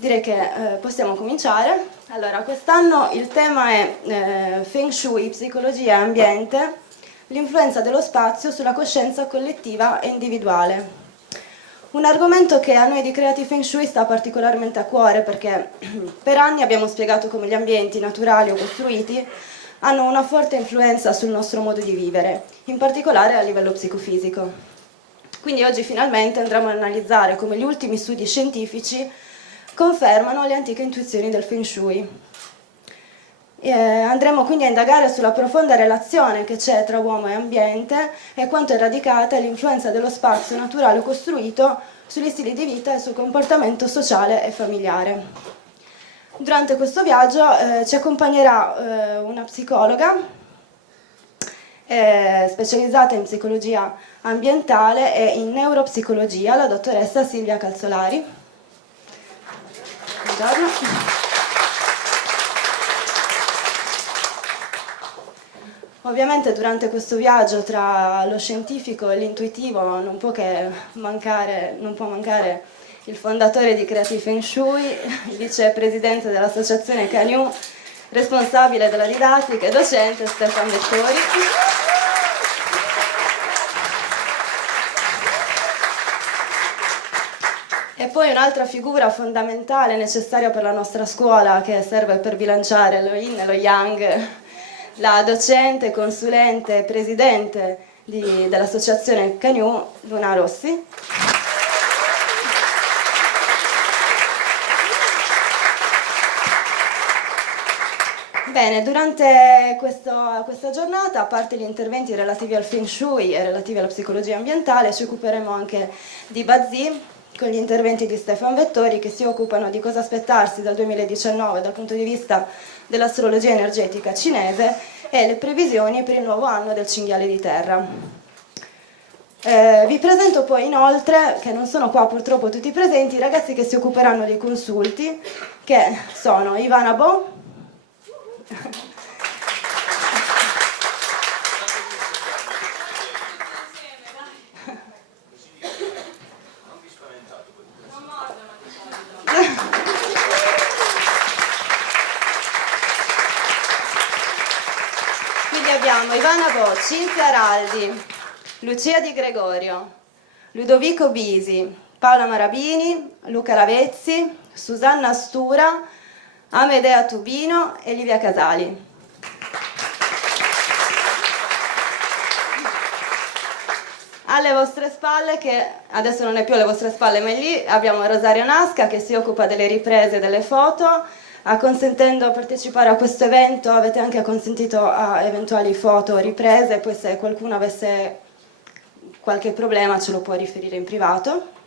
direi che possiamo cominciare. Allora, quest'anno il tema è Feng Shui, psicologia e ambiente, l'influenza dello spazio sulla coscienza collettiva e individuale. Un argomento che a noi di Creative Feng Shui sta particolarmente a cuore perché per anni abbiamo spiegato come gli ambienti naturali o costruiti hanno una forte influenza sul nostro modo di vivere, in particolare a livello psicofisico. Quindi oggi finalmente andremo ad analizzare come gli ultimi studi scientifici confermano le antiche intuizioni del Feng Shui. Andremo quindi a indagare sulla profonda relazione che c'è tra uomo e ambiente e quanto è radicata l'influenza dello spazio naturale o costruito sugli stili di vita e sul comportamento sociale e familiare. Durante questo viaggio ci accompagnerà una psicologa specializzata in psicologia ambientale e in neuropsicologia, la dottoressa Silvia Calzolari. Buongiorno. Ovviamente durante questo viaggio tra lo scientifico e l'intuitivo non può mancare il fondatore di Creative Feng Shui, il vicepresidente dell'associazione CANU, responsabile della didattica e docente Stefano Vettori. E poi un'altra figura fondamentale, necessaria per la nostra scuola, che serve per bilanciare lo yin e lo yang, la docente, consulente e presidente dell'associazione CANU, Luna Rossi. Bene, durante questa giornata, a parte gli interventi relativi al Feng Shui e relativi alla psicologia ambientale, ci occuperemo anche di Bazi, con gli interventi di Stefano Vettori, che si occupano di cosa aspettarsi dal 2019 dal punto di vista dell'astrologia energetica cinese e le previsioni per il nuovo anno del cinghiale di terra. Vi presento poi inoltre, che non sono qua purtroppo tutti presenti, i ragazzi che si occuperanno dei consulti, che sono Ivana Bo, quindi abbiamo Ivana Bo, Cinzia Araldi, Lucia Di Gregorio, Ludovico Bisi, Paola Marabini, Luca Lavezzi, Susanna Stura, Amedea Tubino e Livia Casali. Alle vostre spalle, che adesso non è più alle vostre spalle, ma è lì, abbiamo Rosario Nasca che si occupa delle riprese delle foto. Acconsentendo a partecipare a questo evento avete anche acconsentito a eventuali foto riprese, poi se qualcuno avesse qualche problema ce lo può riferire in privato.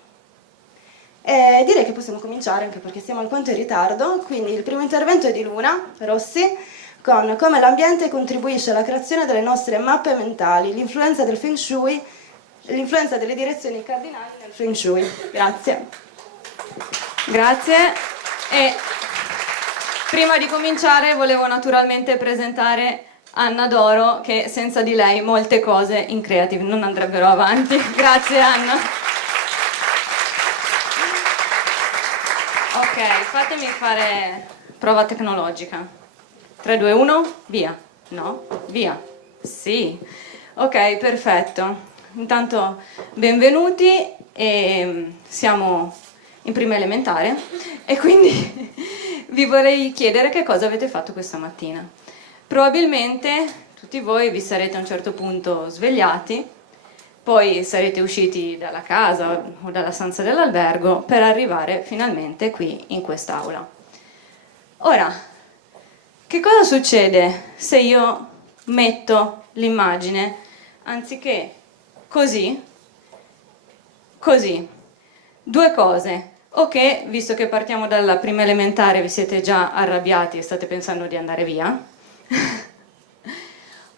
E direi che possiamo cominciare anche perché siamo alquanto in ritardo, quindi il primo intervento è di Luna Rossi con come l'ambiente contribuisce alla creazione delle nostre mappe mentali, l'influenza del Feng Shui, l'influenza delle direzioni cardinali nel Feng Shui. Grazie. Grazie. E prima di cominciare volevo naturalmente presentare Anna Doro, che senza di lei molte cose in Creative non andrebbero avanti. Grazie Anna. Ok, fatemi fare prova tecnologica. 3, 2, 1, via. No? Via. Sì. Ok, perfetto. Intanto benvenuti, e siamo in prima elementare e quindi vi vorrei chiedere che cosa avete fatto questa mattina. Probabilmente tutti voi vi sarete a un certo punto svegliati, poi sarete usciti dalla casa o dalla stanza dell'albergo per arrivare finalmente qui in quest'aula. Ora, che cosa succede se io metto l'immagine anziché così? Due cose. O che, visto che partiamo dalla prima elementare, vi siete già arrabbiati e state pensando di andare via,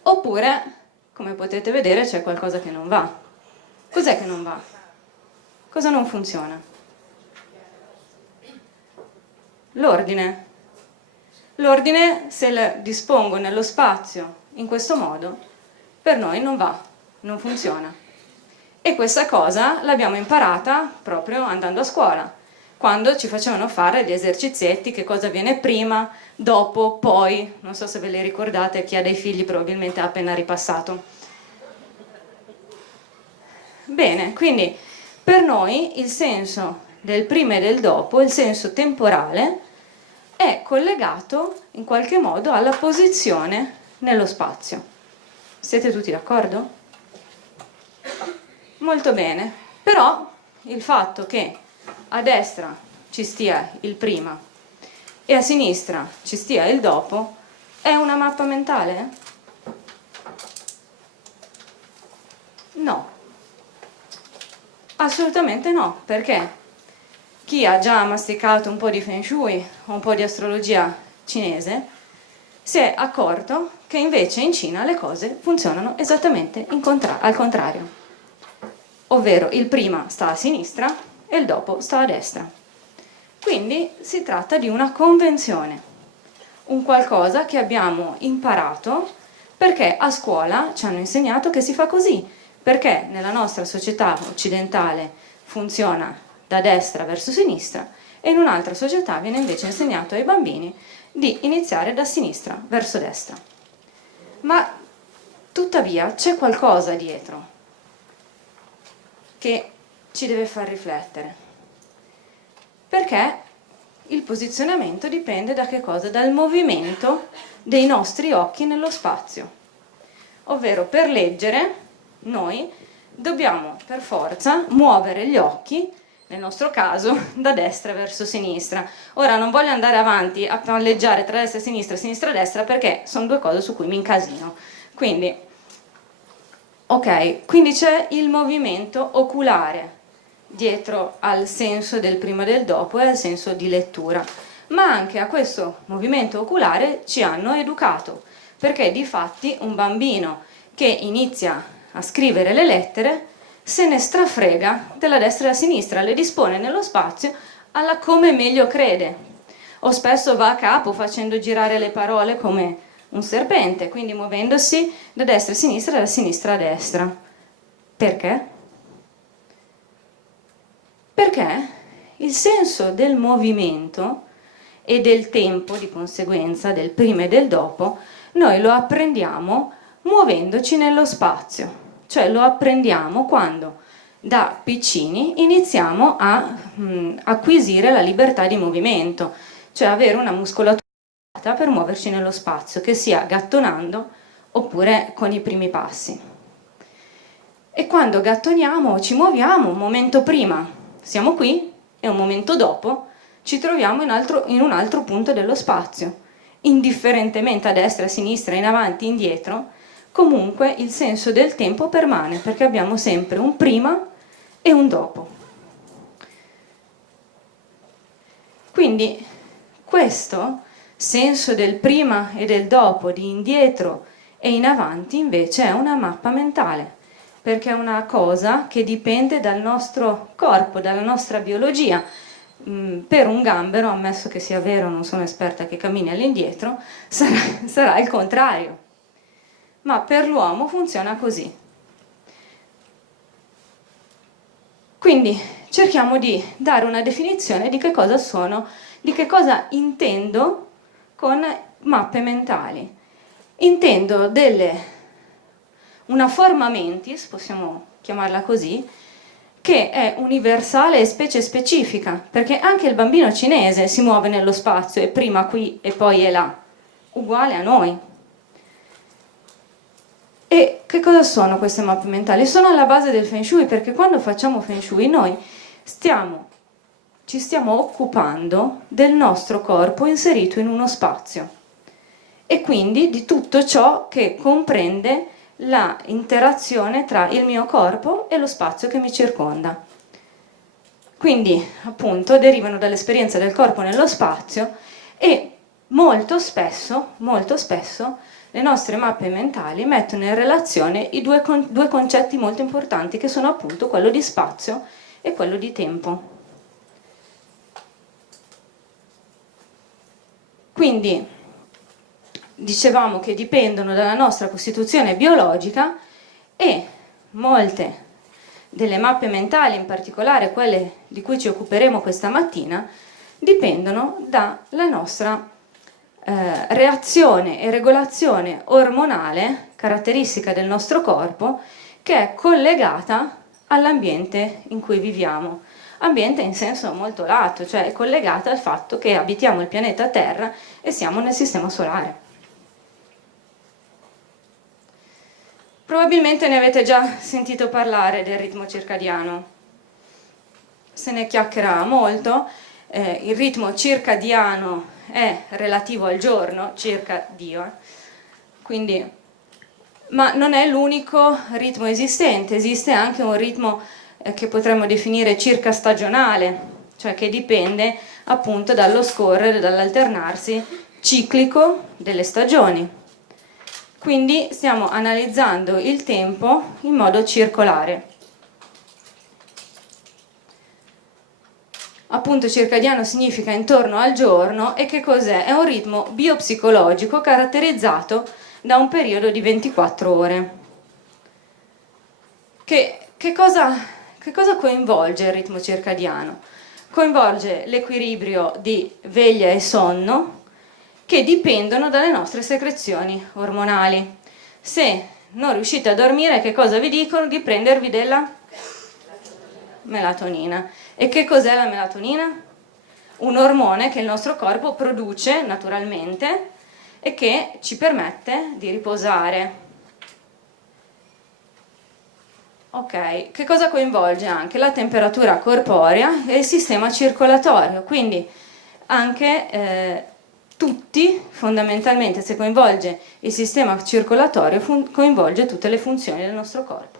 oppure, come potete vedere, c'è qualcosa che non va. Cos'è che non va? Cosa non funziona? L'ordine. L'ordine, se lo dispongo nello spazio in questo modo, per noi non va, non funziona. E questa cosa l'abbiamo imparata proprio andando a scuola. quando ci facevano fare gli esercizietti, che cosa viene prima, dopo, poi, non so se ve li ricordate, chi ha dei figli probabilmente ha appena ripassato. Bene, quindi per noi il senso del prima e del dopo, il senso temporale, è collegato in qualche modo alla posizione nello spazio. Siete tutti d'accordo? Molto bene, però il fatto che a destra ci stia il prima e a sinistra ci stia il dopo è una mappa mentale? No, assolutamente no, perché chi ha già masticato un po' di Feng Shui o un po' di astrologia cinese si è accorto che invece in Cina le cose funzionano esattamente al contrario, ovvero il prima sta a sinistra e il dopo sta a destra. Quindi si tratta di una convenzione, un qualcosa che abbiamo imparato perché a scuola ci hanno insegnato che si fa così, perché nella nostra società occidentale funziona da destra verso sinistra e in un'altra società viene invece insegnato ai bambini di iniziare da sinistra verso destra. Ma tuttavia c'è qualcosa dietro che ci deve far riflettere, perché il posizionamento dipende da che cosa? Dal movimento dei nostri occhi nello spazio, ovvero per leggere noi dobbiamo per forza muovere gli occhi, nel nostro caso da destra verso sinistra. Ora non voglio andare avanti a palleggiare tra destra e sinistra e destra, perché sono due cose su cui mi incasino. Quindi, ok, quindi c'è il movimento oculare dietro al senso del prima e del dopo e al senso di lettura, ma anche a questo movimento oculare ci hanno educato, perché difatti un bambino che inizia a scrivere le lettere se ne strafrega della destra e della sinistra, le dispone nello spazio alla come meglio crede, o spesso va a capo facendo girare le parole come un serpente, quindi muovendosi da destra a sinistra e da sinistra a destra. Perché? Perché il senso del movimento e del tempo, di conseguenza del prima e del dopo, noi lo apprendiamo muovendoci nello spazio. Cioè lo apprendiamo quando da piccini iniziamo a acquisire la libertà di movimento, cioè avere una muscolatura per muoverci nello spazio, che sia gattonando oppure con i primi passi. E quando gattoniamo ci muoviamo un momento prima, siamo qui, e un momento dopo ci troviamo in un altro punto dello spazio, indifferentemente a destra, a sinistra, in avanti, indietro. Comunque il senso del tempo permane, perché abbiamo sempre un prima e un dopo. Quindi questo senso del prima e del dopo, di indietro e in avanti, invece è una mappa mentale, perché è una cosa che dipende dal nostro corpo, dalla nostra biologia. Per un gambero, ammesso che sia vero, non sono esperta, che cammini all'indietro, sarà il contrario. Ma per l'uomo funziona così. Quindi cerchiamo di dare una definizione di che cosa sono, di che cosa intendo con mappe mentali. Intendo una forma mentis, possiamo chiamarla così, che è universale e specie specifica, perché anche il bambino cinese si muove nello spazio, è prima qui e poi è là, uguale a noi. E che cosa sono queste mappe mentali? Sono alla base del Feng Shui, perché quando facciamo Feng Shui noi ci stiamo occupando del nostro corpo inserito in uno spazio e quindi di tutto ciò che comprende la interazione tra il mio corpo e lo spazio che mi circonda. Quindi appunto derivano dall'esperienza del corpo nello spazio e molto spesso le nostre mappe mentali mettono in relazione i due concetti molto importanti, che sono appunto quello di spazio e quello di tempo. Quindi dicevamo che dipendono dalla nostra costituzione biologica e molte delle mappe mentali, in particolare quelle di cui ci occuperemo questa mattina, dipendono dalla nostra reazione e regolazione ormonale, caratteristica del nostro corpo, che è collegata all'ambiente in cui viviamo. Ambiente in senso molto lato, cioè è collegata al fatto che abitiamo il pianeta Terra e siamo nel sistema solare. Probabilmente ne avete già sentito parlare del ritmo circadiano, se ne chiacchiera molto. Il ritmo circadiano è relativo al giorno, circadio, quindi, ma non è l'unico ritmo esistente, esiste anche un ritmo che potremmo definire circastagionale, cioè che dipende appunto dallo scorrere, dall'alternarsi ciclico delle stagioni. Quindi stiamo analizzando il tempo in modo circolare. Appunto circadiano significa intorno al giorno, e che cos'è? È un ritmo biopsicologico caratterizzato da un periodo di 24 ore. Che cosa coinvolge il ritmo circadiano? Coinvolge l'equilibrio di veglia e sonno, che dipendono dalle nostre secrezioni ormonali. Se non riuscite a dormire, che cosa vi dicono? Di prendervi della melatonina. E che cos'è la melatonina? Un ormone che il nostro corpo produce naturalmente e che ci permette di riposare. Ok, che cosa coinvolge anche? La temperatura corporea e il sistema circolatorio, quindi anche tutti, fondamentalmente, se coinvolge il sistema circolatorio, coinvolge tutte le funzioni del nostro corpo.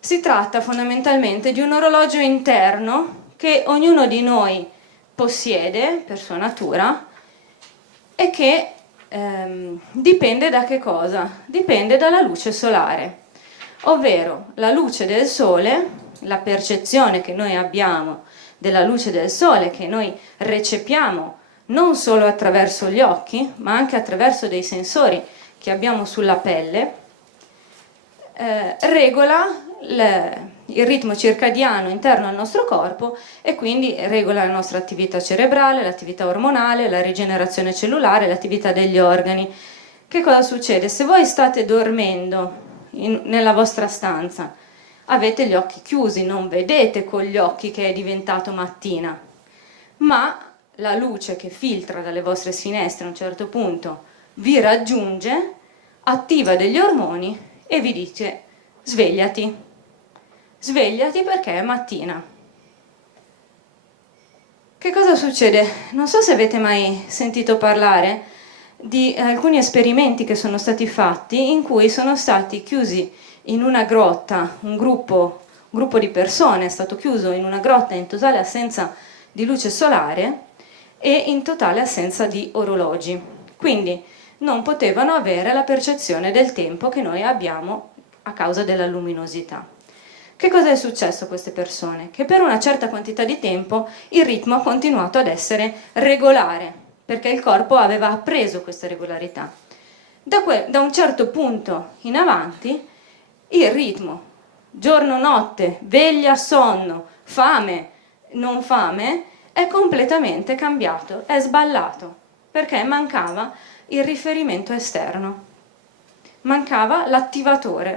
Si tratta fondamentalmente di un orologio interno che ognuno di noi possiede per sua natura e che dipende da che cosa? Dipende dalla luce solare, ovvero la luce del sole, la percezione che noi abbiamo della luce del sole, che noi recepiamo non solo attraverso gli occhi, ma anche attraverso dei sensori che abbiamo sulla pelle, regola il ritmo circadiano interno al nostro corpo e quindi regola la nostra attività cerebrale, l'attività ormonale, la rigenerazione cellulare, l'attività degli organi. Che cosa succede? Se voi state dormendo nella vostra stanza, avete gli occhi chiusi, non vedete con gli occhi che è diventato mattina, ma la luce che filtra dalle vostre finestre a un certo punto vi raggiunge, attiva degli ormoni e vi dice: svegliati. Svegliati perché è mattina. Che cosa succede? Non so se avete mai sentito parlare di alcuni esperimenti che sono stati fatti in cui sono stati chiusi in una grotta, un gruppo di persone è stato chiuso in una grotta in totale assenza di luce solare e in totale assenza di orologi. Quindi non potevano avere la percezione del tempo che noi abbiamo a causa della luminosità. Che cosa è successo a queste persone? Che per una certa quantità di tempo il ritmo ha continuato ad essere regolare, perché il corpo aveva appreso questa regolarità. Da un certo punto in avanti il ritmo, giorno-notte, veglia-sonno, fame, non fame, è completamente cambiato, è sballato, perché mancava il riferimento esterno. Mancava l'attivatore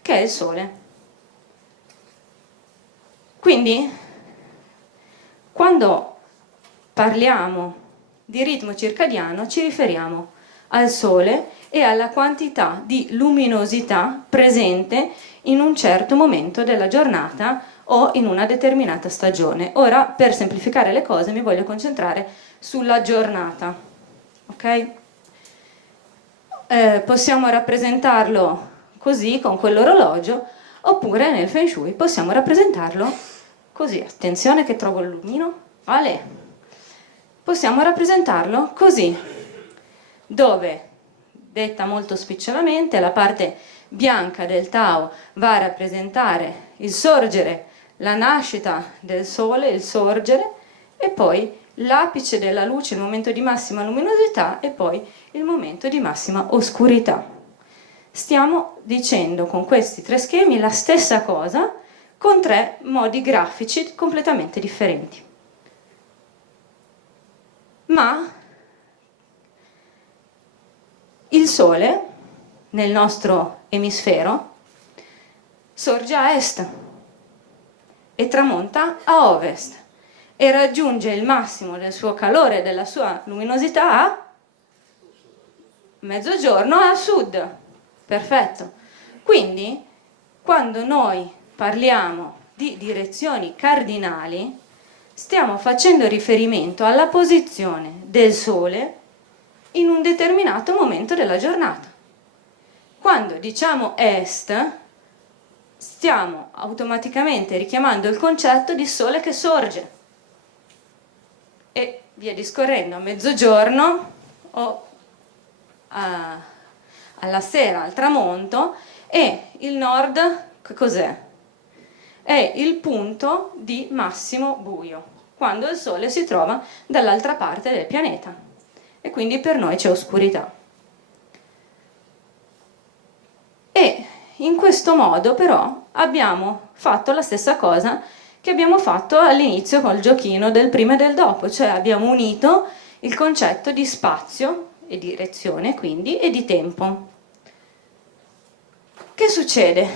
che è il sole. Quindi, quando parliamo di ritmo circadiano, ci riferiamo al sole e alla quantità di luminosità presente in un certo momento della giornata o in una determinata stagione. Ora, per semplificare le cose, mi voglio concentrare sulla giornata. Ok? Possiamo rappresentarlo così, con quell'orologio, oppure nel Feng Shui possiamo rappresentarlo così. Attenzione che trovo il lumino. Vale. Possiamo rappresentarlo così, dove, detta molto spicciolamamente, la parte bianca del Tao va a rappresentare il sorgere, la nascita del sole, il sorgere, e poi l'apice della luce, il momento di massima luminosità, e poi il momento di massima oscurità. Stiamo dicendo con questi 3 schemi la stessa cosa con 3 modi grafici completamente differenti. Ma il Sole, nel nostro emisfero, sorge a est e tramonta a ovest e raggiunge il massimo del suo calore e della sua luminosità a mezzogiorno a sud. Perfetto. Quindi, quando noi parliamo di direzioni cardinali, stiamo facendo riferimento alla posizione del Sole in un determinato momento della giornata. Quando diciamo est, stiamo automaticamente richiamando il concetto di Sole che sorge e via discorrendo a mezzogiorno o alla sera, al tramonto, e il nord che cos'è? È il punto di massimo buio, quando il Sole si trova dall'altra parte del pianeta e quindi per noi c'è oscurità. E in questo modo però abbiamo fatto la stessa cosa che abbiamo fatto all'inizio col giochino del prima e del dopo, cioè abbiamo unito il concetto di spazio e direzione quindi e di tempo. Che succede?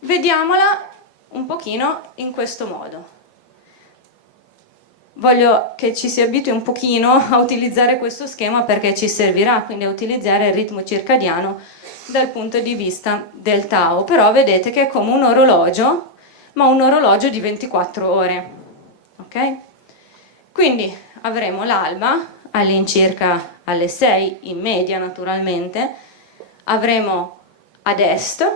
Vediamola un pochino in questo modo. Voglio che ci si abitui un pochino a utilizzare questo schema perché ci servirà quindi a utilizzare il ritmo circadiano dal punto di vista del Tao, però vedete che è come un orologio, ma un orologio di 24 ore, ok? Quindi avremo l'alba all'incirca alle 6 in media naturalmente, avremo ad est,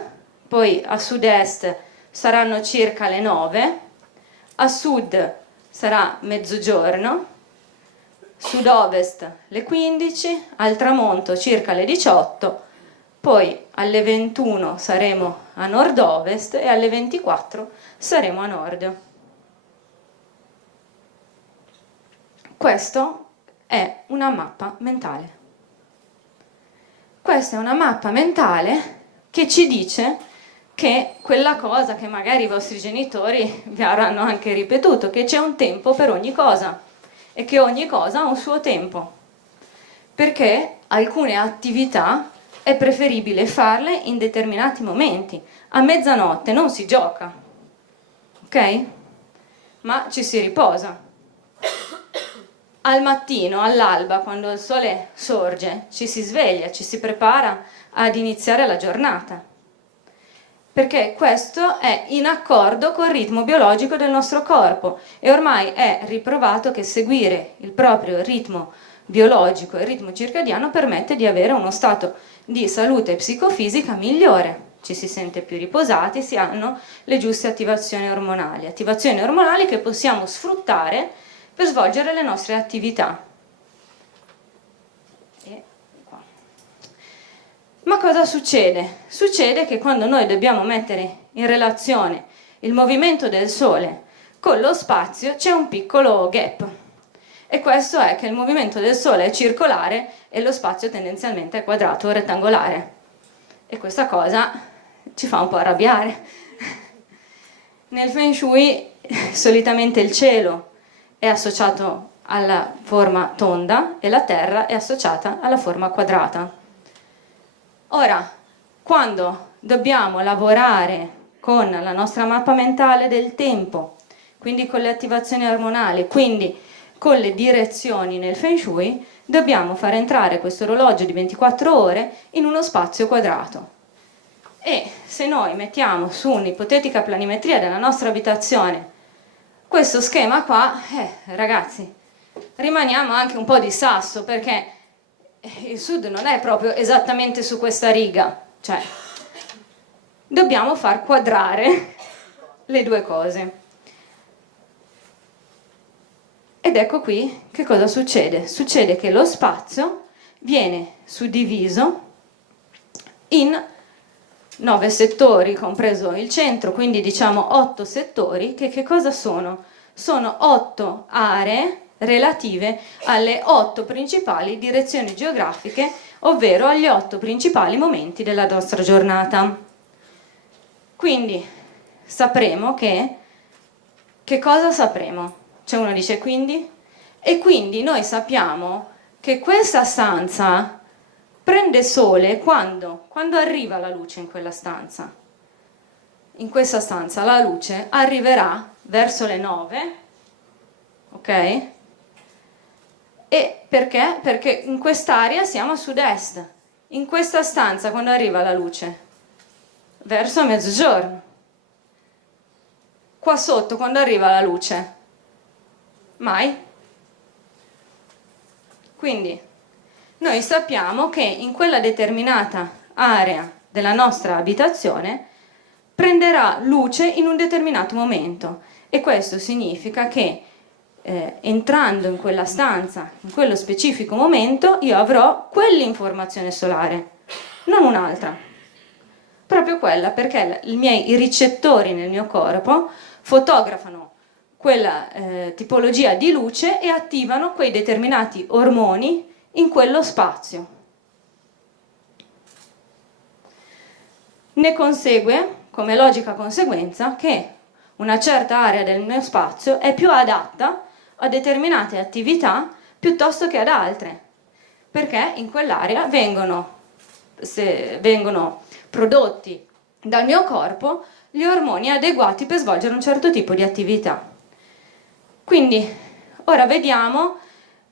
poi a sud-est saranno circa le 9, a sud sarà mezzogiorno, sud-ovest le 15, al tramonto circa le 18, poi alle 21 saremo a nord-ovest e alle 24 saremo a nord. Questo è una mappa mentale. Questa è una mappa mentale che ci dice che quella cosa che magari i vostri genitori vi avranno anche ripetuto, che c'è un tempo per ogni cosa e che ogni cosa ha un suo tempo, perché alcune attività è preferibile farle in determinati momenti. A mezzanotte non si gioca, ok? Ma ci si riposa. Al mattino, all'alba, quando il sole sorge, ci si sveglia, ci si prepara ad iniziare la giornata, perché questo è in accordo col ritmo biologico del nostro corpo e ormai è riprovato che seguire il proprio ritmo biologico e il ritmo circadiano permette di avere uno stato di salute psicofisica migliore, ci si sente più riposati, si hanno le giuste attivazioni ormonali che possiamo sfruttare per svolgere le nostre attività. Ma cosa succede? Succede che quando noi dobbiamo mettere in relazione il movimento del Sole con lo spazio c'è un piccolo gap, e questo è che il movimento del Sole è circolare e lo spazio tendenzialmente è quadrato o rettangolare, e questa cosa ci fa un po' arrabbiare. Nel Feng Shui solitamente il cielo è associato alla forma tonda e la terra è associata alla forma quadrata. Ora, quando dobbiamo lavorare con la nostra mappa mentale del tempo, quindi con le attivazioni ormonali, quindi con le direzioni nel Feng Shui, dobbiamo far entrare questo orologio di 24 ore in uno spazio quadrato. E se noi mettiamo su un'ipotetica planimetria della nostra abitazione questo schema qua, ragazzi, rimaniamo anche un po' di sasso, perché il sud non è proprio esattamente su questa riga, cioè dobbiamo far quadrare le due cose. Ed ecco qui che cosa succede. Succede che lo spazio viene suddiviso in 9 settori, compreso il centro, quindi diciamo 8 settori, che cosa sono? Sono 8 aree relative alle 8 principali direzioni geografiche ovvero agli 8 principali momenti della nostra giornata. Quindi sapremo che cosa sapremo? Cioè uno dice quindi? E quindi noi sappiamo che questa stanza prende sole quando arriva la luce in quella stanza. In questa stanza la luce arriverà verso le 9, ok? E perché? Perché in quest'area siamo a sud-est. In questa stanza quando arriva la luce? Verso mezzogiorno. Qua sotto quando arriva la luce? Mai. Quindi noi sappiamo che in quella determinata area della nostra abitazione prenderà luce in un determinato momento e questo significa che entrando in quella stanza, in quello specifico momento, io avrò quell'informazione solare, non un'altra. Proprio quella, perché i ricettori nel mio corpo fotografano quella tipologia di luce e attivano quei determinati ormoni in quello spazio. Ne consegue, come logica conseguenza, che una certa area del mio spazio è più adatta a determinate attività piuttosto che ad altre, perché in quell'area vengono prodotti dal mio corpo gli ormoni adeguati per svolgere un certo tipo di attività. Quindi ora vediamo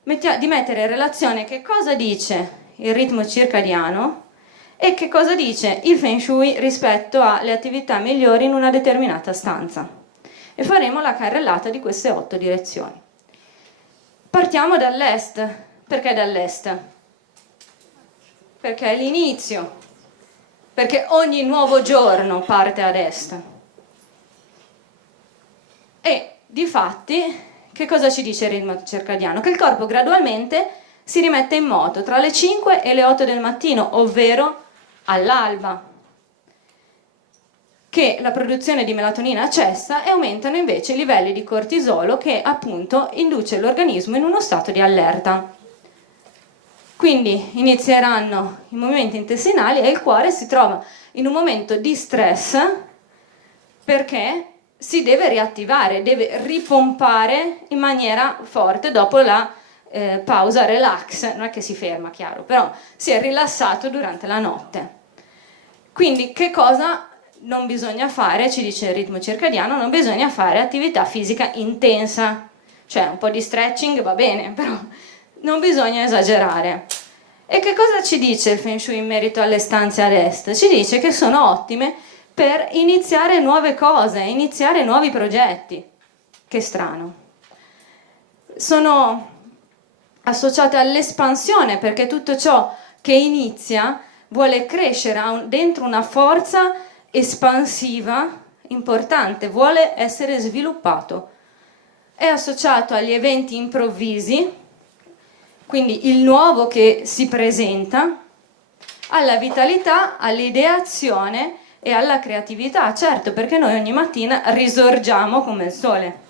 di mettere in relazione che cosa dice il ritmo circadiano e che cosa dice il Feng Shui rispetto alle attività migliori in una determinata stanza. E faremo la carrellata di queste 8 direzioni. Partiamo dall'est. Perché dall'est? Perché è l'inizio. Perché ogni nuovo giorno parte ad est. E difatti, che cosa ci dice il ritmo circadiano? Che il corpo gradualmente si rimette in moto tra le 5 e le 8 del mattino, ovvero all'alba, che la produzione di melatonina cessa e aumentano invece i livelli di cortisolo che appunto induce l'organismo in uno stato di allerta. Quindi inizieranno i movimenti intestinali e il cuore si trova in un momento di stress perché si deve riattivare, deve ripompare in maniera forte dopo la pausa relax, non è che si ferma, chiaro, però si è rilassato durante la notte. Quindi che cosa non bisogna fare, ci dice il ritmo circadiano, non bisogna fare attività fisica intensa, cioè un po' di stretching va bene, però non bisogna esagerare. E che cosa ci dice il Feng Shui in merito alle stanze ad est? Ci dice che sono ottime per iniziare nuove cose, iniziare nuovi progetti. Che strano. Sono associate all'espansione perché tutto ciò che inizia vuole crescere dentro una forza espansiva importante, vuole essere sviluppato. È associato agli eventi improvvisi, quindi il nuovo che si presenta, alla vitalità, all'ideazione e alla creatività, certo, perché noi ogni mattina risorgiamo come il sole.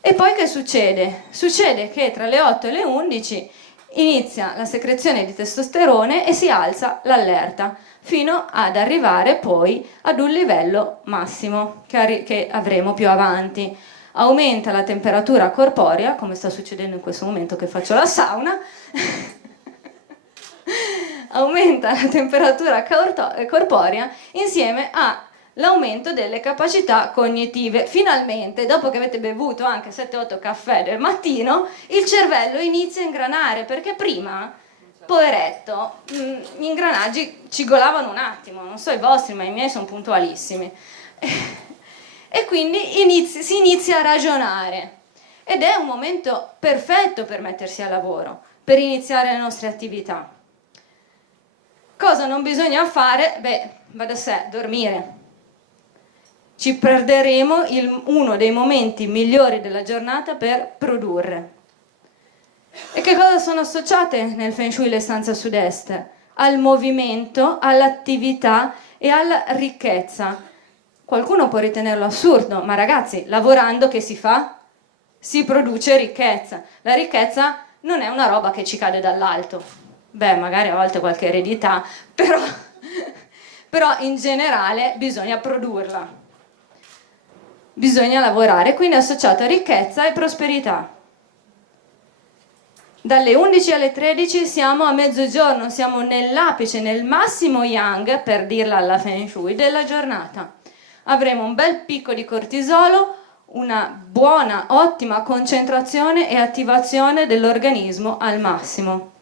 E poi che succede? Succede che tra le 8 e le 11 inizia la secrezione di testosterone e si alza l'allerta, fino ad arrivare poi ad un livello massimo che avremo più avanti. Aumenta la temperatura corporea, come sta succedendo in questo momento che faccio la sauna, aumenta la temperatura corporea insieme all'aumento delle capacità cognitive. Finalmente, dopo che avete bevuto anche 7-8 caffè del mattino, il cervello inizia a ingranare, perché prima, poveretto, gli ingranaggi cigolavano un attimo, non so i vostri, ma i miei sono puntualissimi. E quindi si inizia a ragionare. Ed è un momento perfetto per mettersi al lavoro, per iniziare le nostre attività. Cosa non bisogna fare? Beh, va da sé, dormire. Ci perderemo uno dei momenti migliori della giornata per produrre. E che cosa sono associate nel Feng Shui le stanze a sud-est? Al movimento, all'attività e alla ricchezza. Qualcuno può ritenerlo assurdo, ma ragazzi, lavorando che si fa? Si produce ricchezza. La ricchezza non è una roba che ci cade dall'alto. Beh, magari a volte qualche eredità, però in generale bisogna produrla, bisogna lavorare, quindi è associato a ricchezza e prosperità. Dalle 11 alle 13 siamo a mezzogiorno, siamo nell'apice, nel massimo yang, per dirla alla Feng Shui, della giornata. Avremo un bel picco di cortisolo, una buona, ottima concentrazione e attivazione dell'organismo al massimo.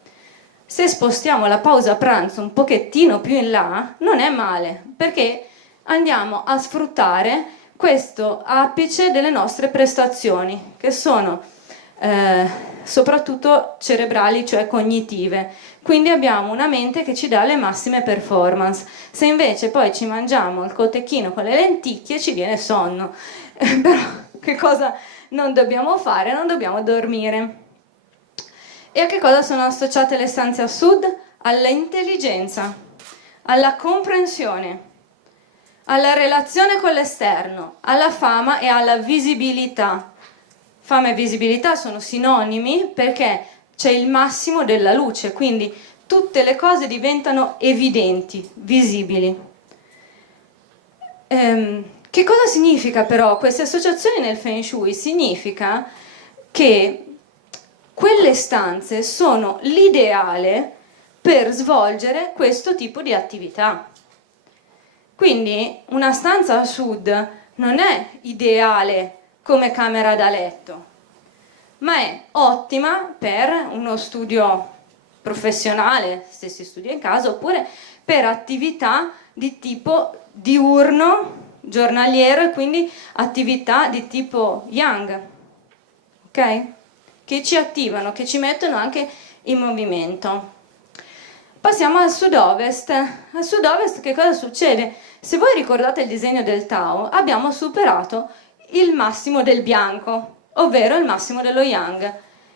Se spostiamo la pausa pranzo un pochettino più in là, non è male, perché andiamo a sfruttare questo apice delle nostre prestazioni, che sono soprattutto cerebrali, cioè cognitive. Quindi abbiamo una mente che ci dà le massime performance. Se invece poi ci mangiamo il cotechino con le lenticchie, ci viene sonno. Però che cosa non dobbiamo fare? Non dobbiamo dormire. E a che cosa sono associate le stanze a sud? All'intelligenza, alla comprensione, alla relazione con l'esterno, alla fama e alla visibilità. Fama e visibilità sono sinonimi perché c'è il massimo della luce, quindi tutte le cose diventano evidenti, visibili. Che cosa significa però queste associazioni nel Feng Shui? Significa che quelle stanze sono l'ideale per svolgere questo tipo di attività. Quindi una stanza a sud non è ideale come camera da letto, ma è ottima per uno studio professionale, se si studia in casa, oppure per attività di tipo diurno, giornaliero, e quindi attività di tipo yang, ok? Che ci attivano, che ci mettono anche in movimento. Passiamo al sud-ovest. Al sud-ovest che cosa succede? Se voi ricordate il disegno del Tao, abbiamo superato il massimo del bianco, ovvero il massimo dello yang,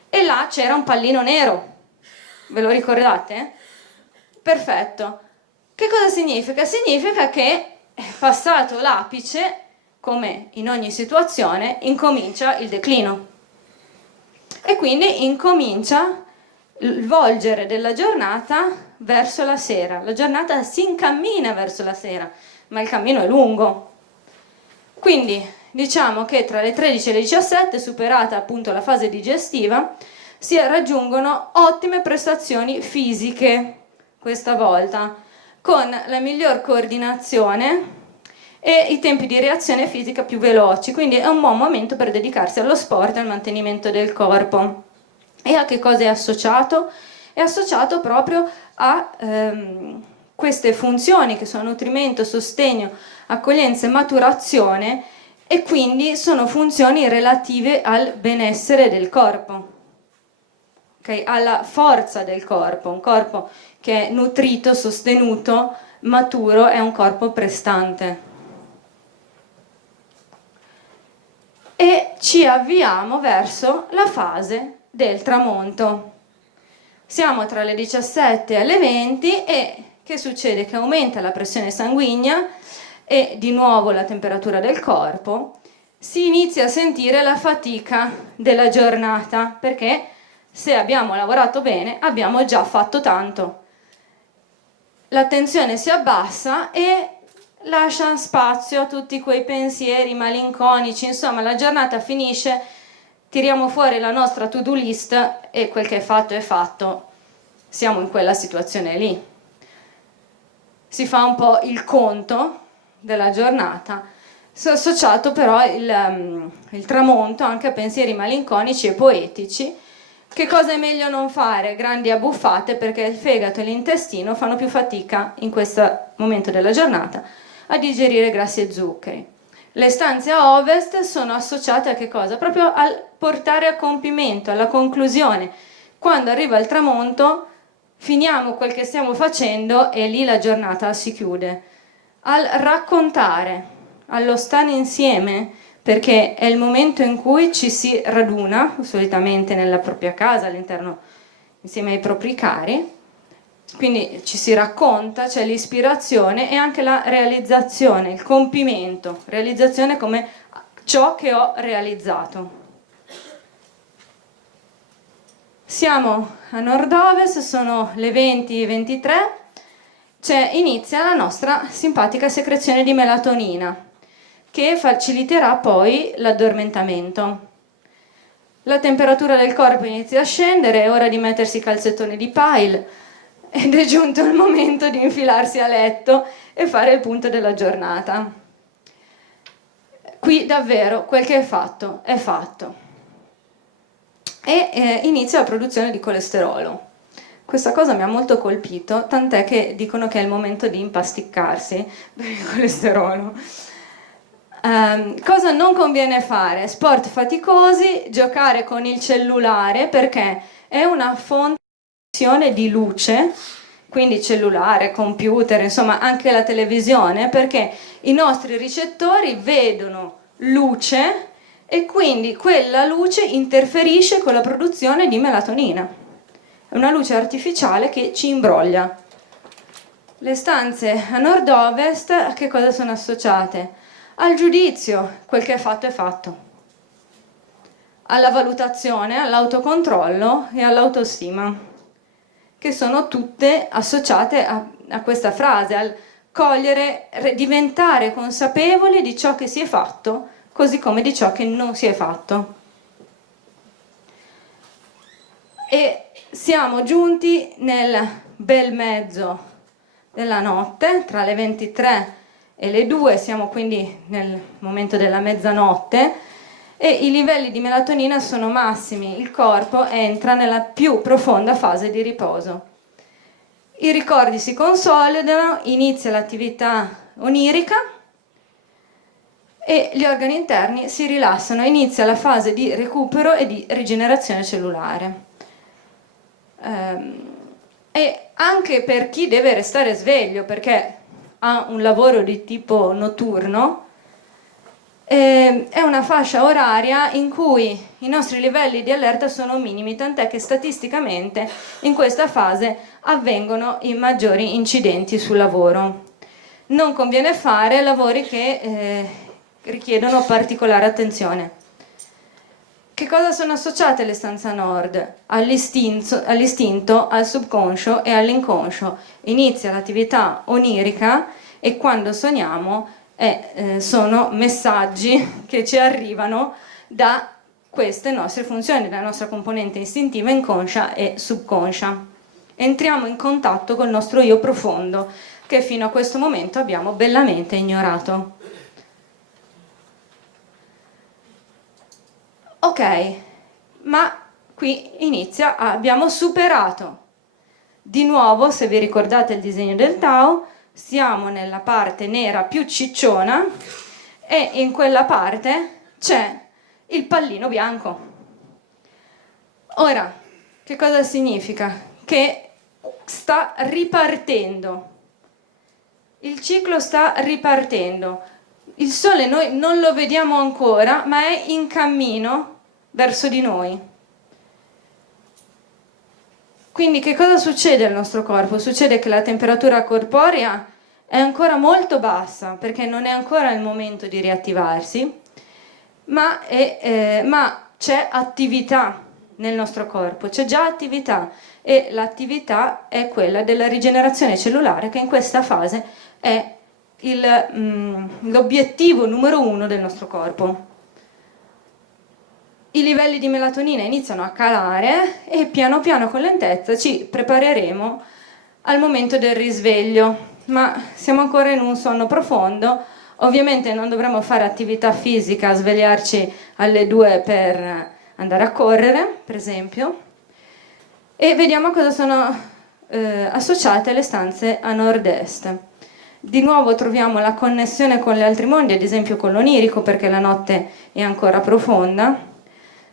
e là c'era un pallino nero, ve lo ricordate? Perfetto. Che cosa significa? Significa che passato l'apice, come in ogni situazione, incomincia il declino e quindi incomincia il volgere della giornata verso la sera. La giornata si incammina verso la sera, ma il cammino è lungo, quindi diciamo che tra le 13 e le 17, superata appunto la fase digestiva, si raggiungono ottime prestazioni fisiche, questa volta, con la miglior coordinazione e i tempi di reazione fisica più veloci, quindi è un buon momento per dedicarsi allo sport e al mantenimento del corpo. E a che cosa è associato? È associato proprio a queste funzioni che sono nutrimento, sostegno, accoglienza e maturazione, e quindi sono funzioni relative al benessere del corpo, okay? Alla forza del corpo. Un corpo che è nutrito, sostenuto, maturo è un corpo prestante. E ci avviamo verso la fase del tramonto. Siamo tra le 17 e le 20 e che succede? Che aumenta la pressione sanguigna e di nuovo la temperatura del corpo, si inizia a sentire la fatica della giornata, perché se abbiamo lavorato bene abbiamo già fatto tanto. L'attenzione si abbassa e lascia spazio a tutti quei pensieri malinconici, insomma la giornata finisce, tiriamo fuori la nostra to-do list e quel che è fatto, siamo in quella situazione lì. Si fa un po' il conto della giornata, associato però il tramonto anche a pensieri malinconici e poetici. Che cosa è meglio non fare? Grandi abbuffate, perché il fegato e l'intestino fanno più fatica in questo momento della giornata a digerire grassi e zuccheri. Le stanze a ovest sono associate a che cosa? Proprio al portare a compimento, alla conclusione. Quando arriva il tramonto finiamo quel che stiamo facendo e lì la giornata si chiude. Al raccontare, allo stare insieme, perché è il momento in cui ci si raduna, solitamente nella propria casa, all'interno, insieme ai propri cari, quindi ci si racconta, c'è l'ispirazione e anche la realizzazione, il compimento, realizzazione come ciò che ho realizzato. Siamo a nord-ovest, sono le 20:23, inizia la nostra simpatica secrezione di melatonina, che faciliterà poi l'addormentamento. La temperatura del corpo inizia a scendere, è ora di mettersi i calzettoni di Pile ed è giunto il momento di infilarsi a letto e fare il punto della giornata. Qui davvero quel che è fatto è fatto. E inizia la produzione di colesterolo. Questa cosa mi ha molto colpito, tant'è che dicono che è il momento di impasticcarsi per il colesterolo. Cosa non conviene fare? Sport faticosi, giocare con il cellulare, perché è una fonte di luce, quindi cellulare, computer, insomma anche la televisione, perché i nostri ricettori vedono luce e quindi quella luce interferisce con la produzione di melatonina. È una luce artificiale che ci imbroglia. Le stanze a nord-ovest a che cosa sono associate? Al giudizio, quel che è fatto, alla valutazione, all'autocontrollo e all'autostima, che sono tutte associate a questa frase, al cogliere, diventare consapevoli di ciò che si è fatto, così come di ciò che non si è fatto. E siamo giunti nel bel mezzo della notte, tra le 23 e le 2, siamo quindi nel momento della mezzanotte e i livelli di melatonina sono massimi, il corpo entra nella più profonda fase di riposo. I ricordi si consolidano, inizia l'attività onirica e gli organi interni si rilassano, inizia la fase di recupero e di rigenerazione cellulare. E anche per chi deve restare sveglio perché ha un lavoro di tipo notturno, è una fascia oraria in cui i nostri livelli di allerta sono minimi, tant'è che statisticamente in questa fase avvengono i maggiori incidenti sul lavoro. Non conviene fare lavori che richiedono particolare attenzione. Che cosa sono associate le stanze a nord? All'istinto, al subconscio e all'inconscio. Inizia l'attività onirica e quando sogniamo sono messaggi che ci arrivano da queste nostre funzioni, dalla nostra componente istintiva, inconscia e subconscia. Entriamo in contatto col nostro io profondo, che fino a questo momento abbiamo bellamente ignorato. Ok, ma qui inizia, abbiamo superato. Di nuovo, se vi ricordate il disegno del Tao, siamo nella parte nera più cicciona e in quella parte c'è il pallino bianco. Ora, che cosa significa? Che sta ripartendo. Il ciclo sta ripartendo. Il sole noi non lo vediamo ancora, ma è in cammino verso di noi. Quindi che cosa succede al nostro corpo? Succede che la temperatura corporea è ancora molto bassa, perché non è ancora il momento di riattivarsi, ma c'è attività nel nostro corpo, c'è già attività, e l'attività è quella della rigenerazione cellulare, che in questa fase è l'obiettivo numero 1 del nostro corpo. I livelli di melatonina iniziano a calare e piano piano con lentezza ci prepareremo al momento del risveglio, ma siamo ancora in un sonno profondo. Ovviamente non dovremo fare attività fisica, svegliarci alle 2 per andare a correre, per esempio, e vediamo cosa sono associate le stanze a nord-est. Di nuovo troviamo la connessione con gli altri mondi, ad esempio con l'onirico, perché la notte è ancora profonda,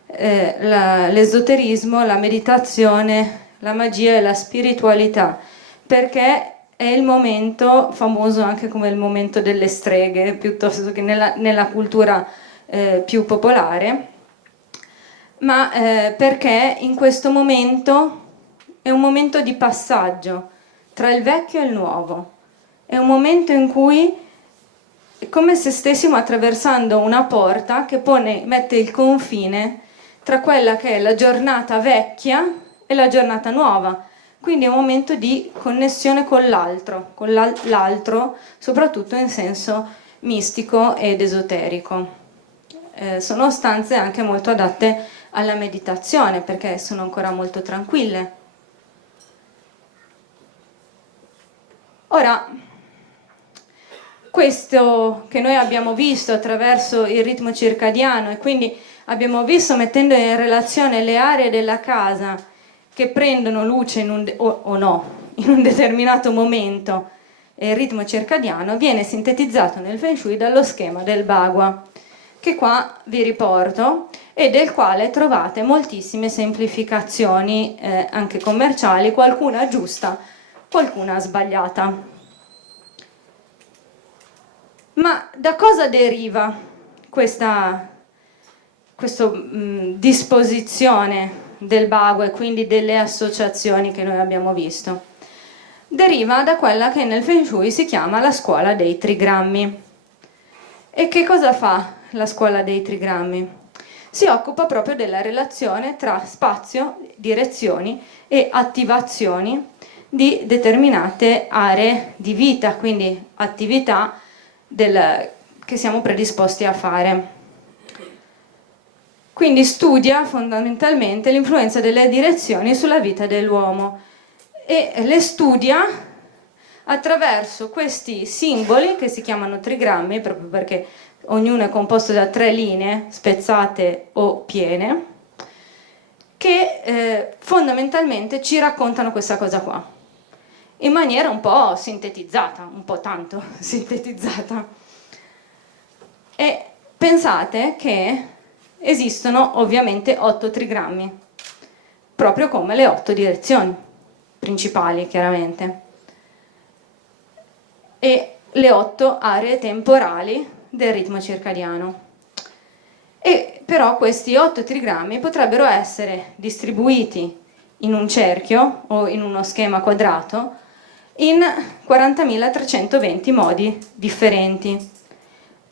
l'esoterismo, la meditazione, la magia e la spiritualità, perché è il momento famoso anche come il momento delle streghe, piuttosto che nella cultura più popolare, ma perché in questo momento è un momento di passaggio tra il vecchio e il nuovo. È un momento in cui è come se stessimo attraversando una porta che mette il confine tra quella che è la giornata vecchia e la giornata nuova, quindi è un momento di connessione con l'altro, soprattutto in senso mistico ed esoterico. Sono stanze anche molto adatte alla meditazione perché sono ancora molto tranquille. Ora, questo che noi abbiamo visto attraverso il ritmo circadiano e quindi abbiamo visto mettendo in relazione le aree della casa che prendono luce o no, in un determinato momento, il ritmo circadiano viene sintetizzato nel Feng Shui dallo schema del Bagua, che qua vi riporto e del quale trovate moltissime semplificazioni anche commerciali, qualcuna giusta, qualcuna sbagliata. Ma da cosa deriva questa disposizione del Bagua e quindi delle associazioni che noi abbiamo visto? Deriva da quella che nel Feng Shui si chiama la scuola dei trigrammi. E che cosa fa la scuola dei trigrammi? Si occupa proprio della relazione tra spazio, direzioni e attivazioni di determinate aree di vita, quindi attività che siamo predisposti a fare. Quindi studia fondamentalmente l'influenza delle direzioni sulla vita dell'uomo e le studia attraverso questi simboli che si chiamano trigrammi, proprio perché ognuno è composto da 3 linee spezzate o piene, che fondamentalmente ci raccontano questa cosa qua, in maniera un po' sintetizzata, un po' tanto sintetizzata. E pensate che esistono ovviamente 8 trigrammi, proprio come le 8 direzioni principali, chiaramente, e le 8 aree temporali del ritmo circadiano. E però questi 8 trigrammi potrebbero essere distribuiti in un cerchio o in uno schema quadrato in 40.320 modi differenti.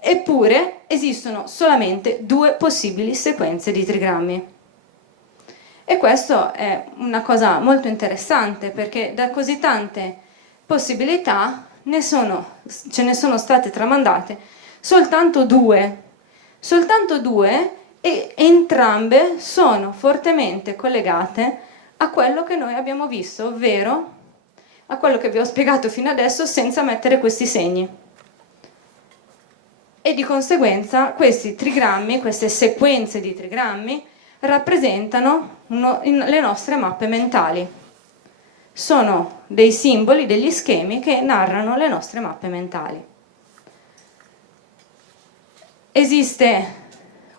Eppure esistono solamente 2 possibili sequenze di trigrammi. E questo è una cosa molto interessante perché da così tante possibilità ce ne sono state tramandate soltanto 2. Soltanto 2 e entrambe sono fortemente collegate a quello che noi abbiamo visto, ovvero a quello che vi ho spiegato fino adesso senza mettere questi segni. E di conseguenza questi trigrammi, queste sequenze di trigrammi, rappresentano le nostre mappe mentali. Sono dei simboli, degli schemi che narrano le nostre mappe mentali. Esiste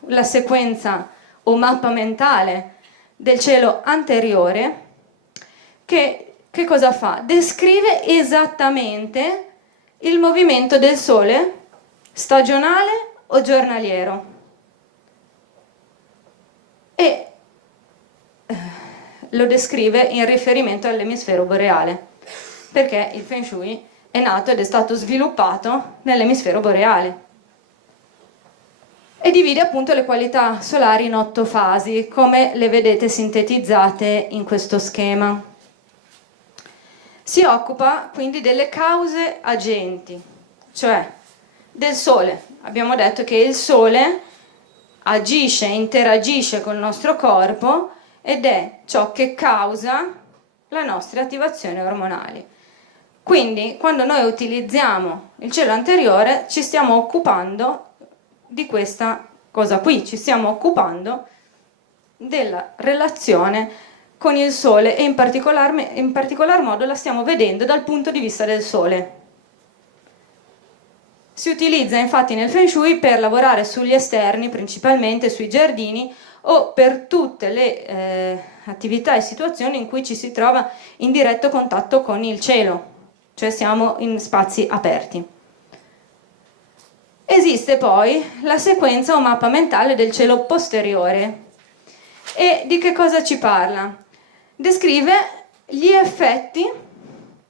la sequenza o mappa mentale del cielo anteriore che cosa fa? Descrive esattamente il movimento del Sole stagionale o giornaliero e lo descrive in riferimento all'emisfero boreale, perché il Feng Shui è nato ed è stato sviluppato nell'emisfero boreale e divide appunto le qualità solari in 8 fasi, come le vedete sintetizzate in questo schema. Si occupa quindi delle cause agenti, cioè del Sole. Abbiamo detto che il Sole agisce, interagisce col nostro corpo ed è ciò che causa le nostre attivazioni ormonali. Quindi quando noi utilizziamo il cielo anteriore ci stiamo occupando di questa cosa qui, ci stiamo occupando della relazione con il Sole e in particolar modo la stiamo vedendo dal punto di vista del Sole. Si utilizza infatti nel Feng Shui per lavorare sugli esterni, principalmente sui giardini, o per tutte le attività e situazioni in cui ci si trova in diretto contatto con il cielo, cioè siamo in spazi aperti. Esiste poi la sequenza o mappa mentale del cielo posteriore. E di che cosa ci parla? Descrive gli effetti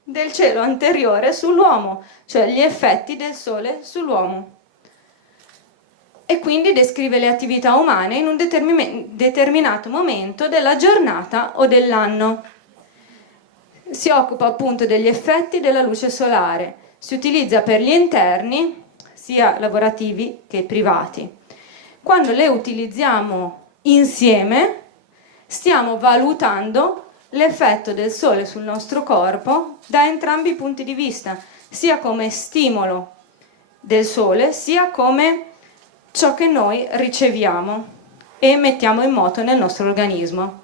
del cielo anteriore sull'uomo, cioè gli effetti del Sole sull'uomo. e quindi descrive le attività umane in un determinato momento della giornata o dell'anno. Si occupa appunto degli effetti della luce solare, si utilizza per gli interni, sia lavorativi che privati. Quando le utilizziamo insieme, stiamo valutando l'effetto del sole sul nostro corpo da entrambi i punti di vista, sia come stimolo del sole, sia come ciò che noi riceviamo e mettiamo in moto nel nostro organismo.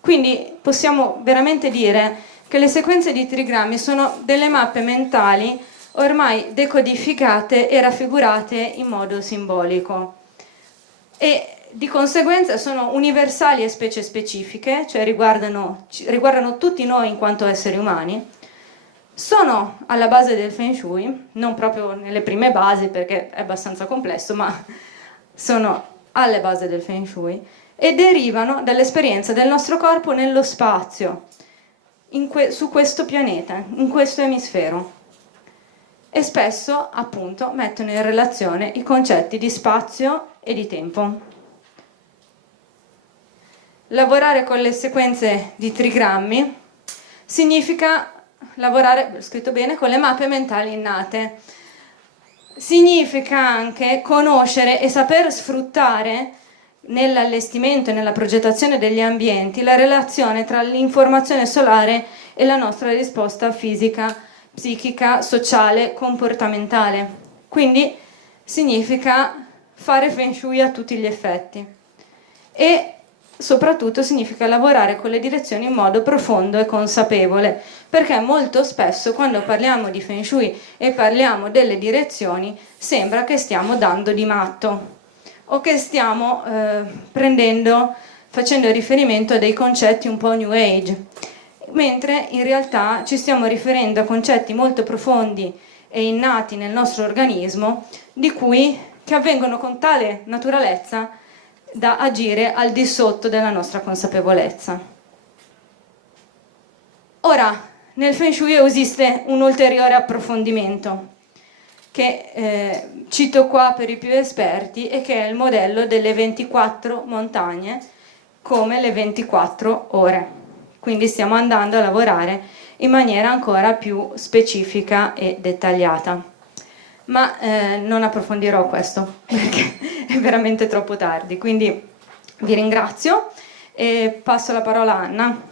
Quindi possiamo veramente dire che le sequenze di trigrammi sono delle mappe mentali ormai decodificate e raffigurate in modo simbolico e di conseguenza sono universali e specie specifiche, cioè riguardano tutti noi in quanto esseri umani, sono alla base del Feng Shui, non proprio nelle prime basi perché è abbastanza complesso, ma sono alle basi del Feng Shui e derivano dall'esperienza del nostro corpo nello spazio, su questo pianeta, in questo emisfero. E spesso, appunto, mettono in relazione i concetti di spazio e di tempo. Lavorare con le sequenze di trigrammi significa lavorare, scritto bene, con le mappe mentali innate. Significa anche conoscere e saper sfruttare nell'allestimento e nella progettazione degli ambienti la relazione tra l'informazione solare e la nostra risposta fisica, psichica, sociale, comportamentale. Quindi significa fare Feng Shui a tutti gli effetti e soprattutto significa lavorare con le direzioni in modo profondo e consapevole, perché molto spesso quando parliamo di Feng Shui e parliamo delle direzioni sembra che stiamo dando di matto o che stiamo facendo riferimento a dei concetti un po' New Age, mentre in realtà ci stiamo riferendo a concetti molto profondi e innati nel nostro organismo che avvengono con tale naturalezza da agire al di sotto della nostra consapevolezza. Ora, nel Feng Shui esiste un ulteriore approfondimento che cito qua per i più esperti e che è il modello delle 24 montagne come le 24 ore. Quindi stiamo andando a lavorare in maniera ancora più specifica e dettagliata. Ma non approfondirò questo perché è veramente troppo tardi, quindi vi ringrazio e passo la parola a Anna.